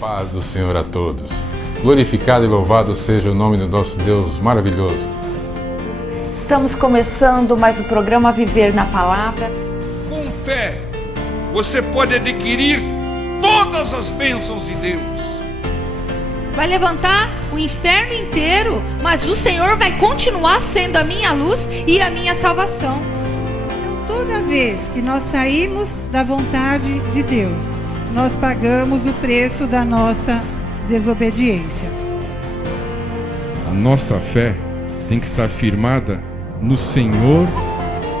Paz do Senhor a todos. Glorificado e louvado seja o nome do nosso Deus maravilhoso. Estamos começando mais um programa Viver na Palavra. Com fé, você pode adquirir todas as bênçãos de Deus. Vai levantar o inferno inteiro, mas o Senhor vai continuar sendo a minha luz e a minha salvação. Toda vez que nós saímos da vontade de Deus, nós pagamos o preço da nossa desobediência. A nossa fé tem que estar firmada no Senhor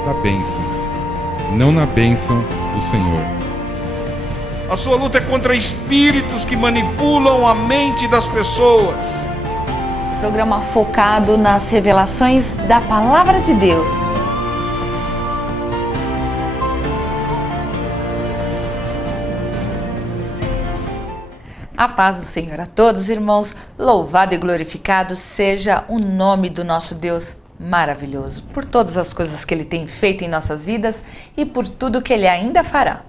da bênção, não na bênção do Senhor. A sua luta é contra espíritos que manipulam a mente das pessoas. Programa focado nas revelações da Palavra de Deus. A paz do Senhor a todos, irmãos. Louvado e glorificado seja o nome do nosso Deus maravilhoso, por todas as coisas que Ele tem feito em nossas vidas e por tudo que Ele ainda fará.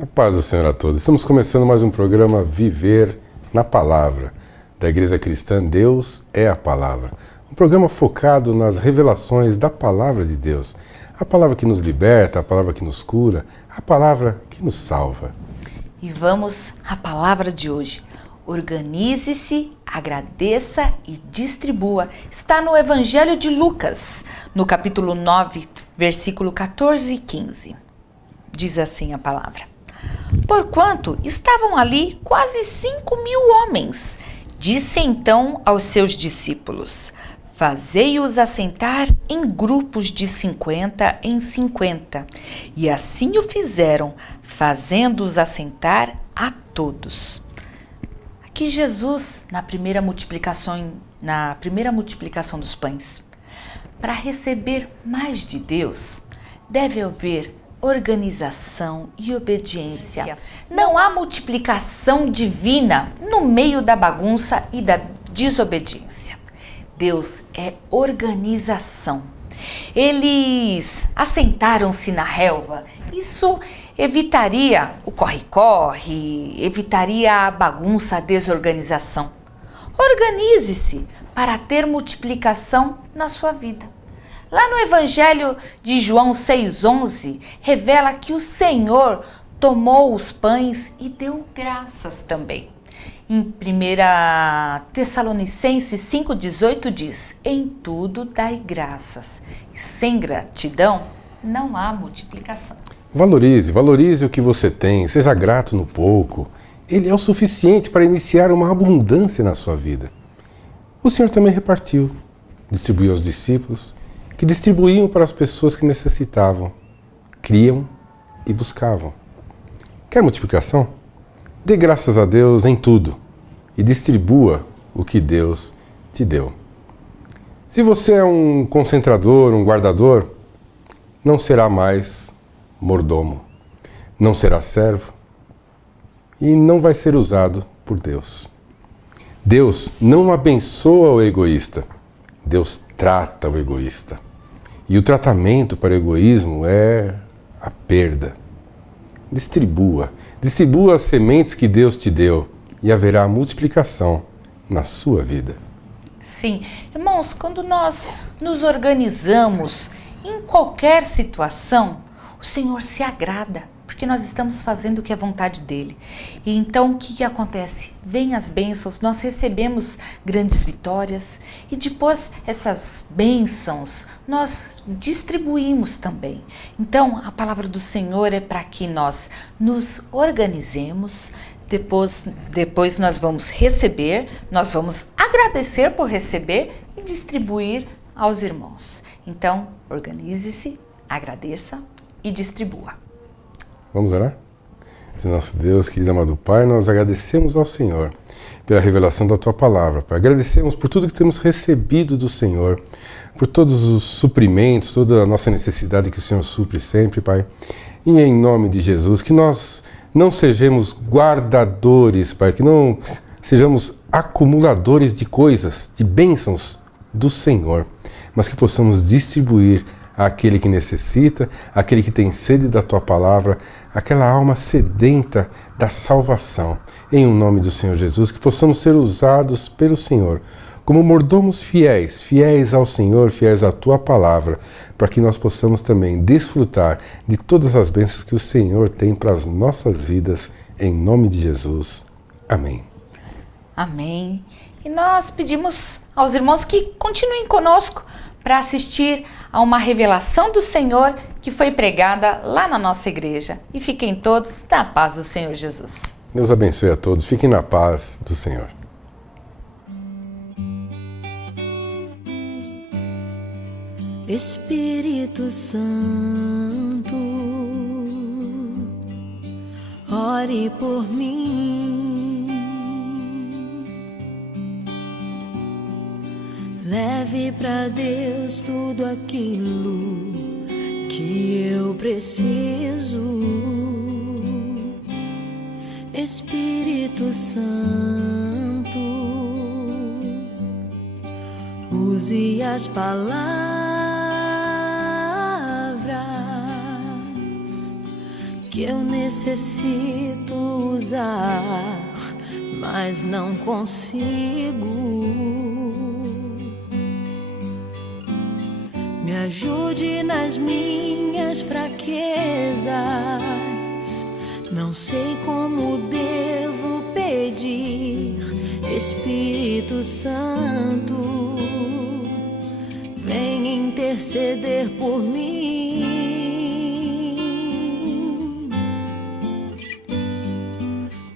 A paz do Senhor a todos. Estamos começando mais um programa Viver na Palavra, da Igreja Cristã Deus é a Palavra. Um programa focado nas revelações da Palavra de Deus. A palavra que nos liberta, a palavra que nos cura, a palavra que nos salva. E vamos à palavra de hoje. Organize-se, agradeça e distribua. Está no Evangelho de Lucas, no capítulo 9, versículo 14 e 15. Diz assim a palavra. Porquanto estavam ali quase 5.000 homens, disse então aos seus discípulos, fazei-os assentar em grupos de 50 em 50. E assim o fizeram, fazendo-os assentar a todos. Aqui Jesus, na primeira multiplicação dos pães. Para receber mais de Deus, deve haver organização e obediência. Não há multiplicação divina no meio da bagunça e da desobediência. Deus é organização. Eles assentaram-se na relva. Isso evitaria o corre-corre, evitaria a bagunça, a desorganização. Organize-se para ter multiplicação na sua vida. Lá no Evangelho de João 6,11, revela que o Senhor tomou os pães e deu graças também. Em 1 Tessalonicenses 5,18 diz, em tudo dai graças. Sem gratidão não há multiplicação. Valorize o que você tem, seja grato no pouco. Ele é o suficiente para iniciar uma abundância na sua vida. O Senhor também repartiu, distribuiu aos discípulos, que distribuíam para as pessoas que necessitavam, criam e buscavam. Quer multiplicação? Dê graças a Deus em tudo e distribua o que Deus te deu. Se você é um concentrador, um guardador, não será mais mordomo, não será servo e não vai ser usado por Deus. Deus não abençoa o egoísta, Deus trata o egoísta. E o tratamento para o egoísmo é a perda. Distribua as sementes que Deus te deu e haverá multiplicação na sua vida. Sim, irmãos, quando nós nos organizamos em qualquer situação, o Senhor se agrada, porque nós estamos fazendo o que é vontade dEle. E então o que acontece? Vêm as bênçãos, nós recebemos grandes vitórias e depois essas bênçãos nós distribuímos também. Então a palavra do Senhor é para que nós nos organizemos, depois nós vamos receber, nós vamos agradecer por receber e distribuir aos irmãos. Então organize-se, agradeça e distribua. Vamos orar? Nosso Deus, querido amado Pai, nós agradecemos ao Senhor pela revelação da Tua Palavra, Pai. Agradecemos por tudo que temos recebido do Senhor, por todos os suprimentos, toda a nossa necessidade que o Senhor supre sempre, Pai. E em nome de Jesus, que nós não sejamos guardadores, Pai, que não sejamos acumuladores de coisas, de bênçãos do Senhor, mas que possamos distribuir àquele que necessita, àquele que tem sede da tua palavra, aquela alma sedenta da salvação. Em o nome do Senhor Jesus, que possamos ser usados pelo Senhor como mordomos fiéis, fiéis ao Senhor, fiéis à tua palavra, para que nós possamos também desfrutar de todas as bênçãos que o Senhor tem para as nossas vidas, em nome de Jesus. Amém. Amém. E nós pedimos aos irmãos que continuem conosco para assistir a uma revelação do Senhor que foi pregada lá na nossa igreja. E fiquem todos na paz do Senhor Jesus. Deus abençoe a todos. Fiquem na paz do Senhor. Espírito Santo, ore por mim, leve para Deus tudo aquilo que eu preciso. Espírito Santo, use as palavras que eu necessito usar, mas não consigo. Me ajude nas minhas fraquezas, não sei como devo pedir. Espírito Santo, vem interceder por mim.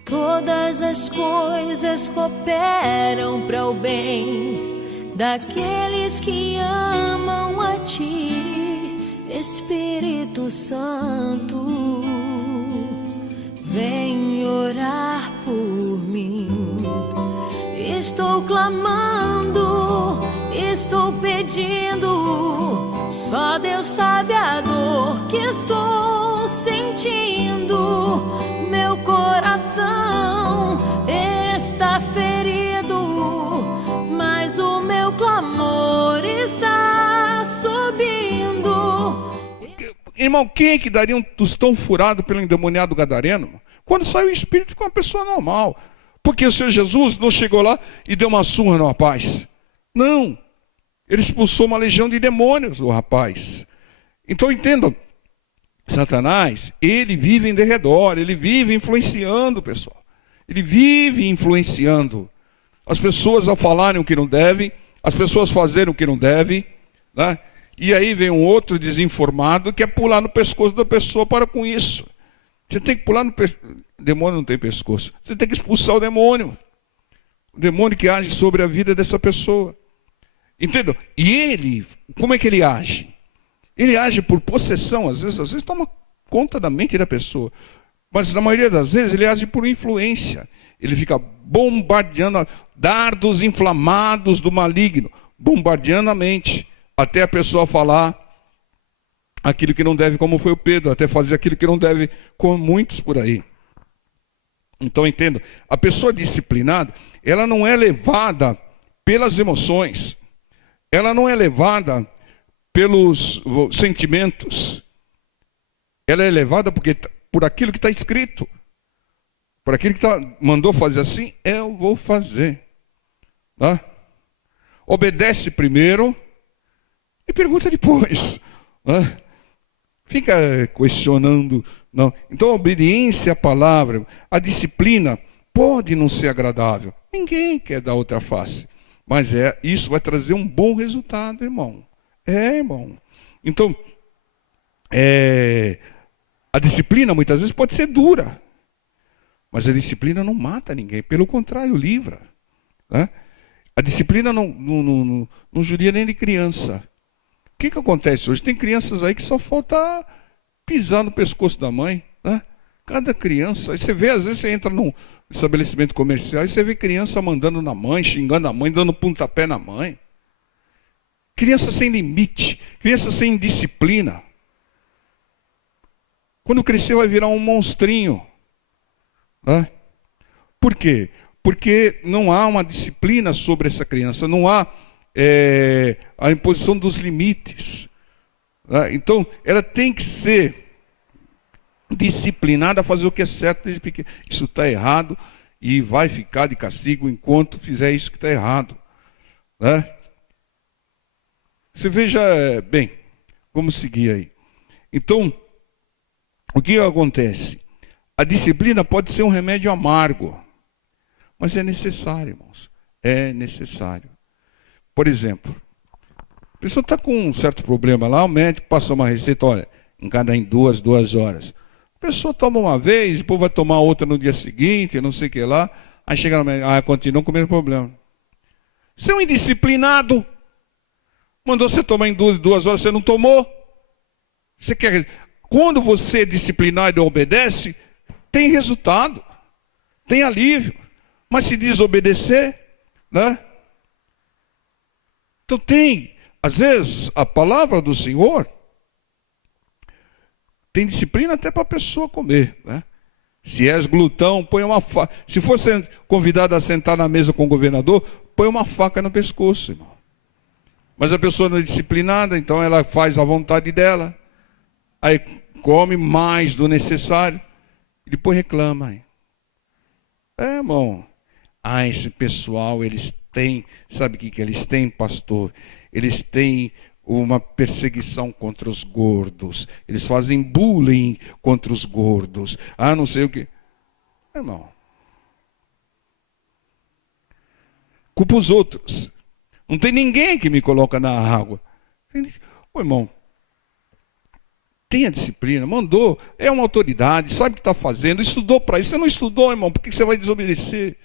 Todas as coisas cooperam para o bem daqueles que amam a ti. Espírito Santo, vem orar por mim. Estou clamando, estou pedindo, só Deus sabe a dor que estou sentindo. Meu coração está ferido, mas o meu clamor está subindo. Irmão, quem é que daria um tostão furado pelo endemoniado gadareno? Quando sai o espírito com uma pessoa normal. Porque o Senhor Jesus não chegou lá e deu uma surra no rapaz. Não. Ele expulsou uma legião de demônios, o rapaz. Então entendam, Satanás, ele vive em derredor, ele vive influenciando o pessoal. Ele vive influenciando as pessoas a falarem o que não devem, as pessoas fazerem o que não devem, né? E aí vem um outro desinformado que quer pular no pescoço da pessoa. Para com isso. Você tem que pular no pescoço. O demônio não tem pescoço. Você tem que expulsar o demônio. O demônio que age sobre a vida dessa pessoa. Entendeu? E ele, como é que ele age? Ele age por possessão, às vezes toma conta da mente da pessoa. Mas na maioria das vezes ele age por influência. Ele fica bombardeando dardos inflamados do maligno, bombardeando a mente, até a pessoa falar aquilo que não deve, como foi o Pedro, até fazer aquilo que não deve, como muitos por aí. Então entenda, a pessoa disciplinada, ela não é levada pelas emoções, ela não é levada pelos sentimentos, ela é levada por aquilo que está escrito, por aquilo que mandou fazer assim, eu vou fazer. Tá? Obedece primeiro e pergunta depois. Tá? Fica questionando. Não. Então a obediência à palavra, a disciplina pode não ser agradável. Ninguém quer dar outra face. Mas isso vai trazer um bom resultado, irmão. Irmão. Então, a disciplina muitas vezes pode ser dura. Mas a disciplina não mata ninguém. Pelo contrário, livra. Né? A disciplina não judia nem de criança. O que acontece hoje? Tem crianças aí que só falta pisar no pescoço da mãe, né? Cada criança, aí você vê, às vezes você entra num estabelecimento comercial e você vê criança mandando na mãe, xingando a mãe, dando pontapé na mãe. Criança sem limite, criança sem disciplina. Quando crescer vai virar um monstrinho. Né? Por quê? Porque não há uma disciplina sobre essa criança, não há a imposição dos limites. Né? Então, ela tem que ser disciplinada a fazer o que é certo desde pequeno. Isso está errado e vai ficar de castigo enquanto fizer isso que está errado. Né? Você veja bem, vamos seguir aí. Então, o que acontece? A disciplina pode ser um remédio amargo, mas é necessário, irmãos. É necessário. Por exemplo, a pessoa está com um certo problema lá, o médico passou uma receita, olha, encada em 2 horas. A pessoa toma uma vez, depois vai tomar outra no dia seguinte, não sei o que lá, aí chega no médico, continua com o mesmo problema. Você é um indisciplinado. Mandou você tomar em 2 horas, você não tomou. Você quer... Quando você é disciplinado e obedece, tem resultado, tem alívio. Mas se desobedecer, né? Então tem, às vezes, a palavra do Senhor tem disciplina até para a pessoa comer, né? Se és glutão, põe uma faca. Se fosse convidado a sentar na mesa com o governador, põe uma faca no pescoço, irmão. Mas a pessoa não é disciplinada, então ela faz a vontade dela. Aí come mais do necessário e depois reclama. Irmão. Esse pessoal, eles têm, sabe o que eles têm, pastor? Eles têm uma perseguição contra os gordos. Eles fazem bullying contra os gordos. Não sei o que. Irmão. Culpa os outros. Não tem ninguém que me coloca na água. Irmão. Tenha disciplina, mandou, é uma autoridade, sabe o que está fazendo, estudou para isso. Você não estudou, irmão, por que você vai desobedecer?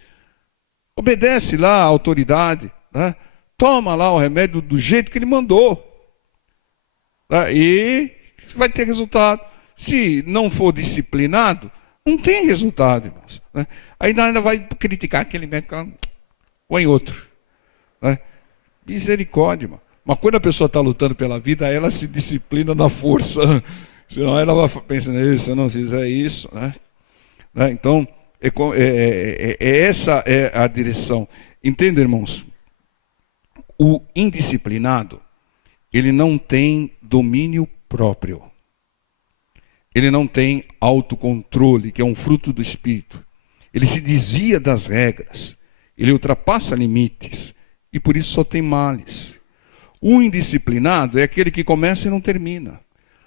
Obedece lá a autoridade, né? Toma lá o remédio do jeito que ele mandou. Né? E vai ter resultado. Se não for disciplinado, não tem resultado, irmãos. Né? Aí ainda vai criticar aquele médico, ou em outro. Né? Misericórdia, irmão. Mas quando a pessoa está lutando pela vida, ela se disciplina na força. Senão ela vai pensando, se eu não fizer isso. Né? Então, essa é a direção. Entende, irmãos? O indisciplinado, ele não tem domínio próprio. Ele não tem autocontrole, que é um fruto do Espírito. Ele se desvia das regras. Ele ultrapassa limites. E por isso só tem males. O indisciplinado é aquele que começa e não termina.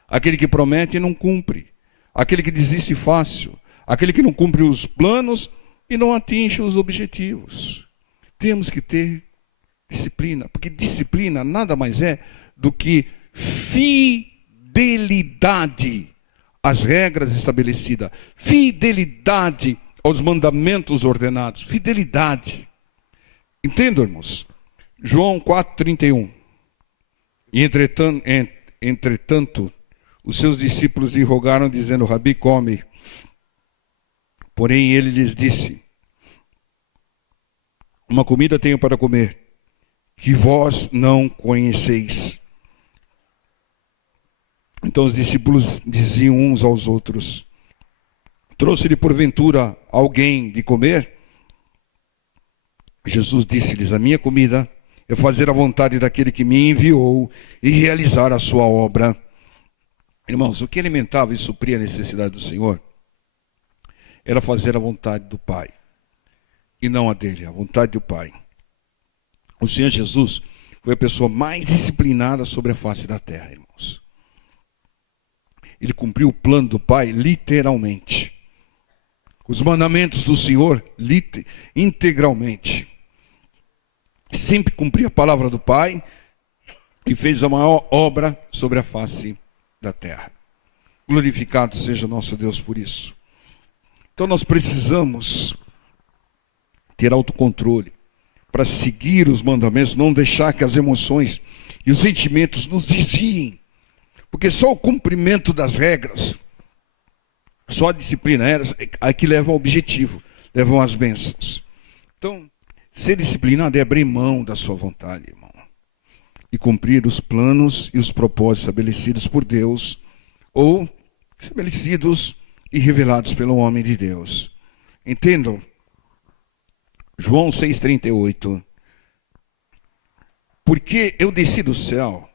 Aquele que promete e não cumpre. Aquele que desiste fácil. Aquele que não cumpre os planos e não atinge os objetivos. Temos que ter disciplina. Porque disciplina nada mais é do que fidelidade às regras estabelecidas. Fidelidade aos mandamentos ordenados. Fidelidade. Entendam, irmãos? João 4,31. E entretanto, os seus discípulos lhe rogaram, dizendo, Rabi, come. Porém, ele lhes disse, uma comida tenho para comer, que vós não conheceis. Então os discípulos diziam uns aos outros, trouxe-lhe porventura alguém de comer? Jesus disse-lhes, a minha comida é fazer a vontade daquele que me enviou e realizar a sua obra. Irmãos, o que alimentava e supria a necessidade do Senhor era fazer a vontade do Pai. E não a dele, a vontade do Pai. O Senhor Jesus foi a pessoa mais disciplinada sobre a face da terra, irmãos. Ele cumpriu o plano do Pai literalmente. Os mandamentos do Senhor integralmente. Sempre cumpriu a palavra do Pai e fez a maior obra sobre a face da terra. Glorificado seja o nosso Deus por isso. Então nós precisamos ter autocontrole para seguir os mandamentos, não deixar que as emoções e os sentimentos nos desviem. Porque só o cumprimento das regras, só a disciplina é que leva ao objetivo, levam às bênçãos. Então, ser disciplinado é abrir mão da sua vontade, irmão. E cumprir os planos e os propósitos estabelecidos por Deus, ou estabelecidos e revelados pelo homem de Deus. Entendam? João 6,38. Porque eu desci do céu,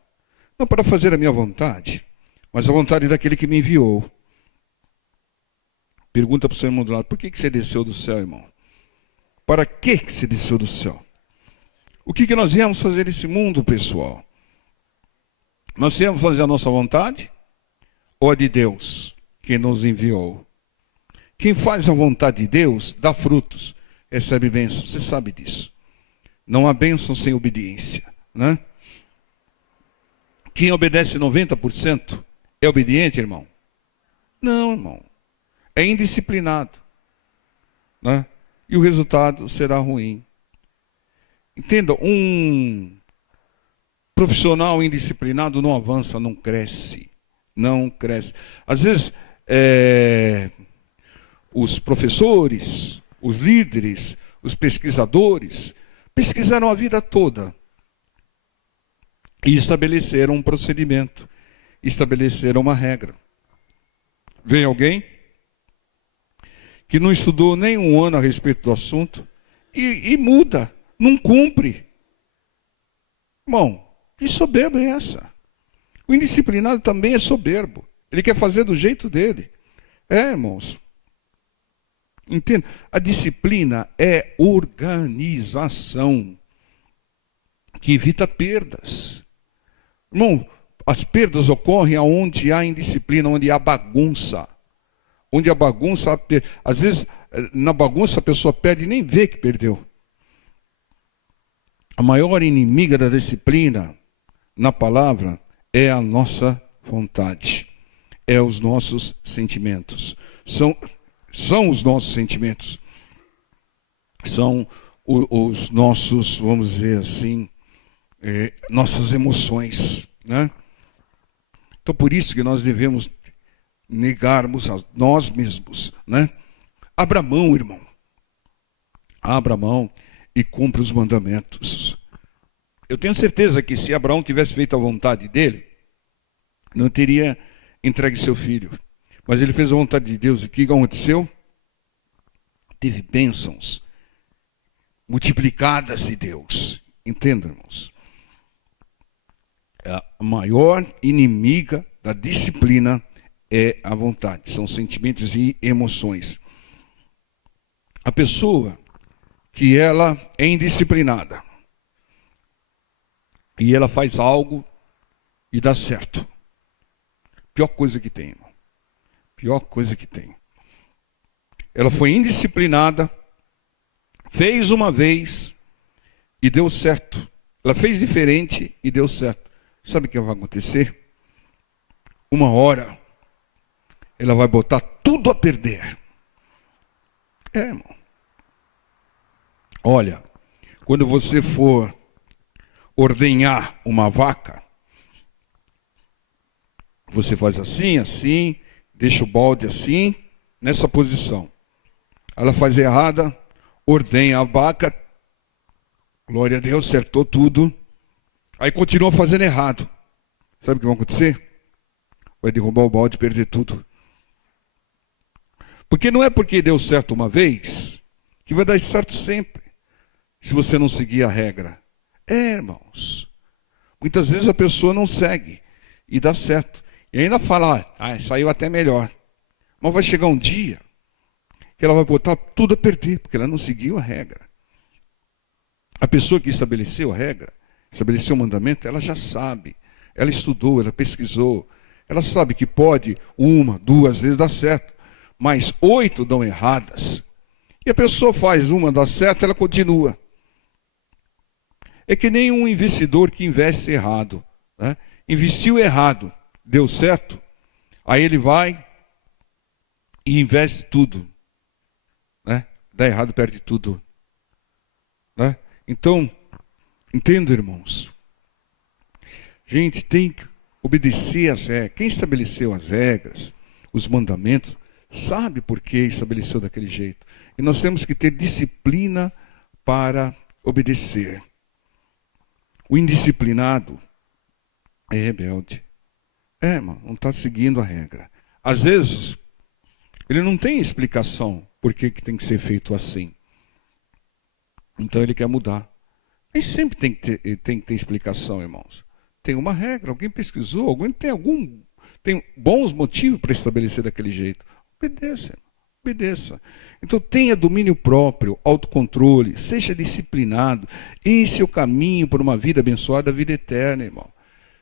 Não para fazer a minha vontade, mas a vontade daquele que me enviou. Pergunta para o seu irmão do lado, por que você desceu do céu, irmão? Para que você desceu do céu? O que nós viemos fazer nesse mundo, pessoal? Nós viemos fazer a nossa vontade ou a de Deus, que nos enviou? Quem faz a vontade de Deus, dá frutos, recebe bênção. Você sabe disso. Não há bênção sem obediência, né? Quem obedece 90% é obediente, irmão? Não, irmão. É indisciplinado, né? E o resultado será ruim. Entenda, um profissional indisciplinado não avança, não cresce. Não cresce. Às vezes, os professores, os líderes, os pesquisadores, pesquisaram a vida toda e estabeleceram um procedimento, estabeleceram uma regra. Vem alguém que não estudou nem um ano a respeito do assunto e muda, não cumpre. Irmão, que soberba é essa? O indisciplinado também é soberbo. Ele quer fazer do jeito dele. Irmãos. Entende? A disciplina é organização que evita perdas. Irmão, as perdas ocorrem onde há indisciplina, onde há bagunça. Onde a bagunça, às vezes, na bagunça a pessoa perde e nem vê que perdeu. A maior inimiga da disciplina, na palavra, é a nossa vontade. É os nossos sentimentos. São os nossos sentimentos. São os nossos, vamos dizer assim, nossas emoções, né? Então, por isso que nós devemos negarmos a nós mesmos, né? Abra mão, irmão. Abra mão e cumpra os mandamentos. Eu tenho certeza que se Abraão tivesse feito a vontade dele, não teria entregue seu filho. Mas ele fez a vontade de Deus. E o que aconteceu? Teve bênçãos multiplicadas de Deus. Entenda, irmãos. A maior inimiga da disciplina é a vontade. São sentimentos e emoções. A pessoa que ela é indisciplinada e ela faz algo e dá certo. Pior coisa que tem, irmão. Pior coisa que tem. Ela foi indisciplinada, fez uma vez e deu certo. Ela fez diferente e deu certo. Sabe o que vai acontecer? Uma hora, ela vai botar tudo a perder. Irmão. Olha, quando você for ordenhar uma vaca, você faz assim, assim, deixa o balde assim, nessa posição. Ela faz errada, ordenha a vaca, glória a Deus, acertou tudo. Aí continua fazendo errado. Sabe o que vai acontecer? Vai derrubar o balde e perder tudo. Porque não é porque deu certo uma vez que vai dar certo sempre, se você não seguir a regra. Irmãos. Muitas vezes a pessoa não segue e dá certo. E ainda fala, saiu até melhor. Mas vai chegar um dia que ela vai botar tudo a perder, porque ela não seguiu a regra. A pessoa que estabeleceu a regra, estabeleceu o mandamento, ela já sabe. Ela estudou, ela pesquisou. Ela sabe que pode 1, 2 vezes dar certo, mas 8 dão erradas. E a pessoa faz uma, dá certo, ela continua. É que nem um investidor que investe errado, né? Investiu errado, deu certo, aí ele vai e investe tudo, né? Dá errado, perde tudo, né? Então, entendo, irmãos, a gente tem que obedecer às regras. Quem estabeleceu as regras, os mandamentos, sabe por que estabeleceu daquele jeito. E nós temos que ter disciplina para obedecer. O indisciplinado é rebelde. Irmão, não está seguindo a regra. Às vezes, ele não tem explicação por que tem que ser feito assim. Então ele quer mudar. E sempre tem que ter explicação, irmãos. tem uma regra, alguém pesquisou, alguém tem bons motivos para estabelecer daquele jeito. Obedeça, obedeça. Então tenha domínio próprio, autocontrole, seja disciplinado. Esse é o caminho para uma vida abençoada, a vida eterna, irmão.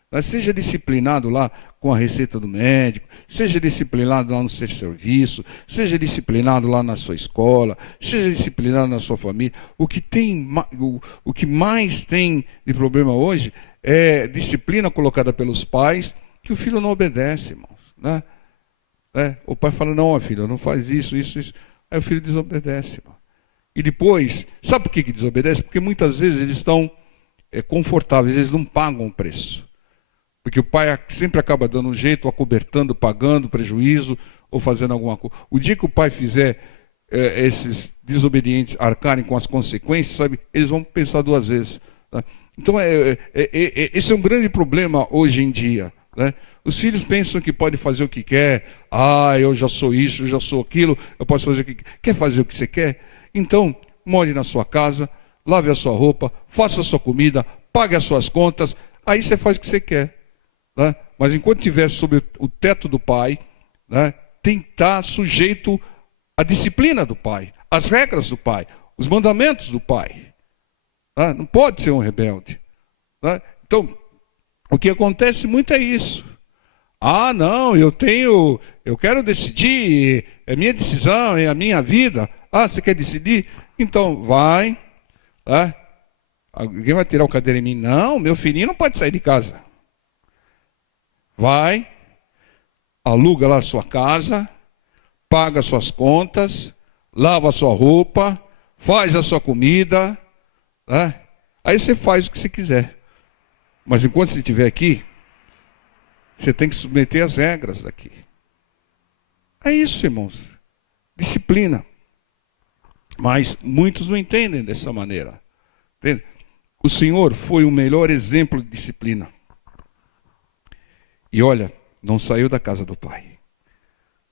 Mas seja disciplinado lá com a receita do médico, seja disciplinado lá no seu serviço, seja disciplinado lá na sua escola, seja disciplinado na sua família. O que mais tem de problema hoje é disciplina colocada pelos pais, que o filho não obedece, irmãos. Né? O pai fala, não, filho, não faz isso. Aí o filho desobedece, irmão. E depois, sabe por que desobedece? Porque muitas vezes eles estão confortáveis, eles não pagam o preço. Porque o pai sempre acaba dando um jeito, acobertando, pagando prejuízo ou fazendo alguma coisa. O dia que o pai fizer esses desobedientes arcarem com as consequências, sabe, eles vão pensar duas vezes. Tá? Então, esse é um grande problema hoje em dia. Né? Os filhos pensam que pode fazer o que quer. Eu já sou isso, eu já sou aquilo, eu posso fazer o que quer. Quer fazer o que você quer? Então, more na sua casa, lave a sua roupa, faça a sua comida, pague as suas contas, aí você faz o que você quer. Né? Mas enquanto estiver sob o teto do pai, né, tem que estar sujeito à disciplina do pai, às regras do pai, os mandamentos do pai. Né? Não pode ser um rebelde. Né? Então, o que acontece muito é isso. Não, eu quero decidir, é minha decisão, é a minha vida. Você quer decidir? Então, vai. Né? Alguém vai tirar o cadeira em mim? Não, meu filhinho não pode sair de casa. Vai, aluga lá a sua casa, paga suas contas, lava a sua roupa, faz a sua comida, né? Aí você faz o que você quiser. Mas enquanto você estiver aqui, você tem que submeter as regras daqui. É isso, irmãos. Disciplina. Mas muitos não entendem dessa maneira. Entende? O Senhor foi o melhor exemplo de disciplina. E olha, não saiu da casa do Pai.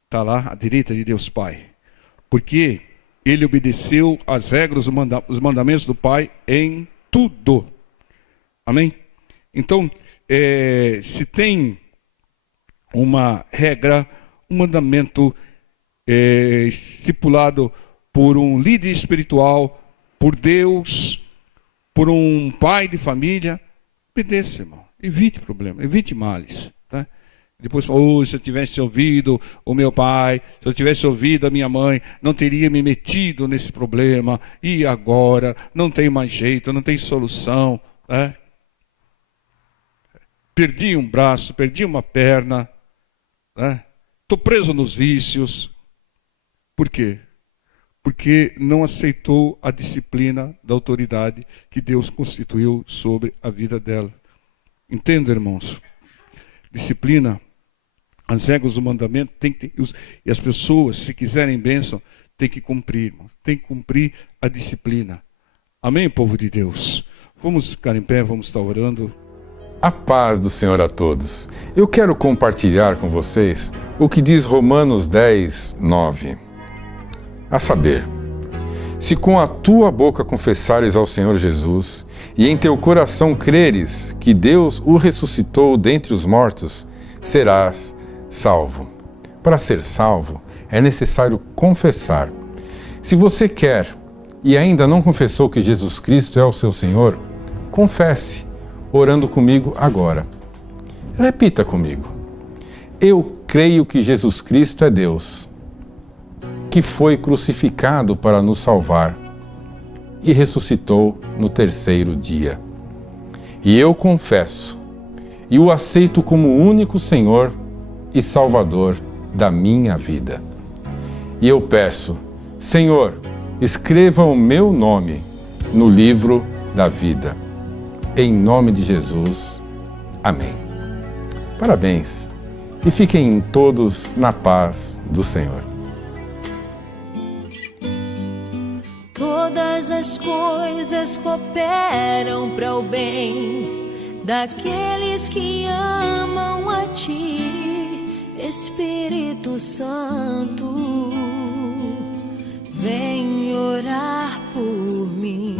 Está lá à direita de Deus Pai. Porque ele obedeceu às regras, os mandamentos do Pai em tudo. Amém? Então, se tem uma regra, um mandamento estipulado por um líder espiritual, por Deus, por um pai de família, obedeça, irmão. Evite problema, evite males. Tá? Depois fala, se eu tivesse ouvido o meu pai, se eu tivesse ouvido a minha mãe, não teria me metido nesse problema. E agora, não tem mais jeito, não tem solução. Né? Perdi um braço, perdi uma perna. Estou preso nos vícios. Por quê? Porque não aceitou a disciplina da autoridade que Deus constituiu sobre a vida dela. Entenda, irmãos? Disciplina, as regras do mandamento, e as pessoas, se quiserem bênção, tem que cumprir, irmão. Tem que cumprir a disciplina. Amém, povo de Deus? Vamos ficar em pé, vamos estar orando. A paz do Senhor a todos. Eu quero compartilhar com vocês o que diz Romanos 10, 9. A saber, se com a tua boca confessares ao Senhor Jesus e em teu coração creres que Deus o ressuscitou dentre os mortos, serás salvo. Para ser salvo, é necessário confessar. Se você quer e ainda não confessou que Jesus Cristo é o seu Senhor, confesse, orando comigo agora. Repita comigo. Eu creio que Jesus Cristo é Deus, que foi crucificado para nos salvar e ressuscitou no terceiro dia. E eu confesso e o aceito como o único Senhor e Salvador da minha vida. E eu peço, Senhor, escreva o meu nome no livro da vida. Em nome de Jesus. Amém. Parabéns e fiquem todos na paz do Senhor. Todas as coisas cooperam para o bem daqueles que amam a Ti, Espírito Santo. Vem orar por mim.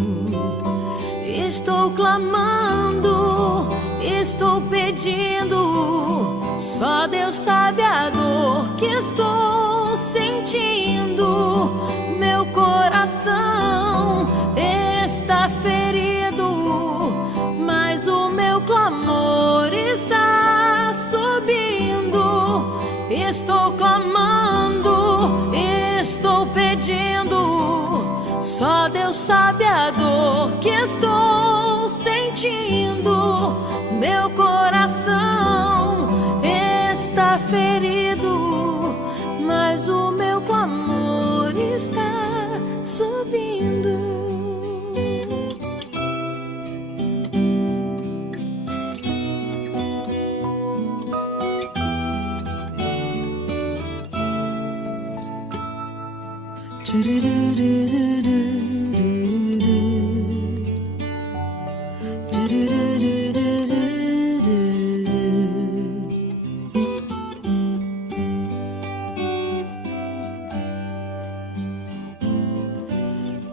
Estou clamando, estou pedindo, só Deus sabe a dor que estou sentindo. Meu coração está ferido, mas o meu clamor está subindo. Estou clamando, estou pedindo, só Deus sabe a dor que estou sentindo. Meu coração está ferido, mas o meu clamor está subindo.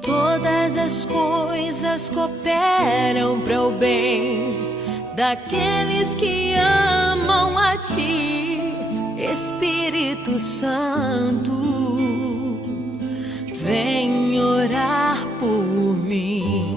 Todas as coisas cooperam para o bem daqueles que amam a Ti, Espírito Santo. Vem orar por mim.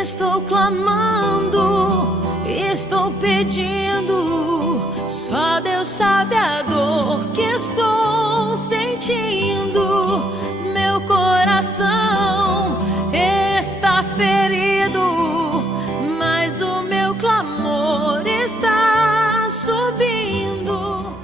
Estou clamando, estou pedindo, só Deus sabe a dor que estou sentindo. Meu coração está ferido, mas o meu clamor está subindo.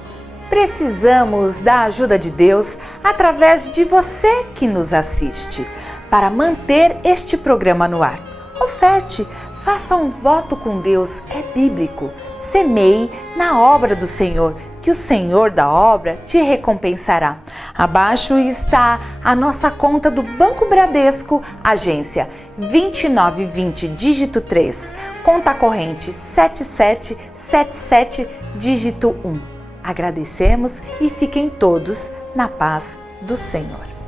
Precisamos da ajuda de Deus através de você que nos assiste para manter este programa no ar. Oferte, faça um voto com Deus, é bíblico. Semeie na obra do Senhor, que o Senhor da obra te recompensará. Abaixo está a nossa conta do Banco Bradesco, agência 2920, dígito 3, conta corrente 7777, dígito 1. Agradecemos e fiquem todos na paz do Senhor.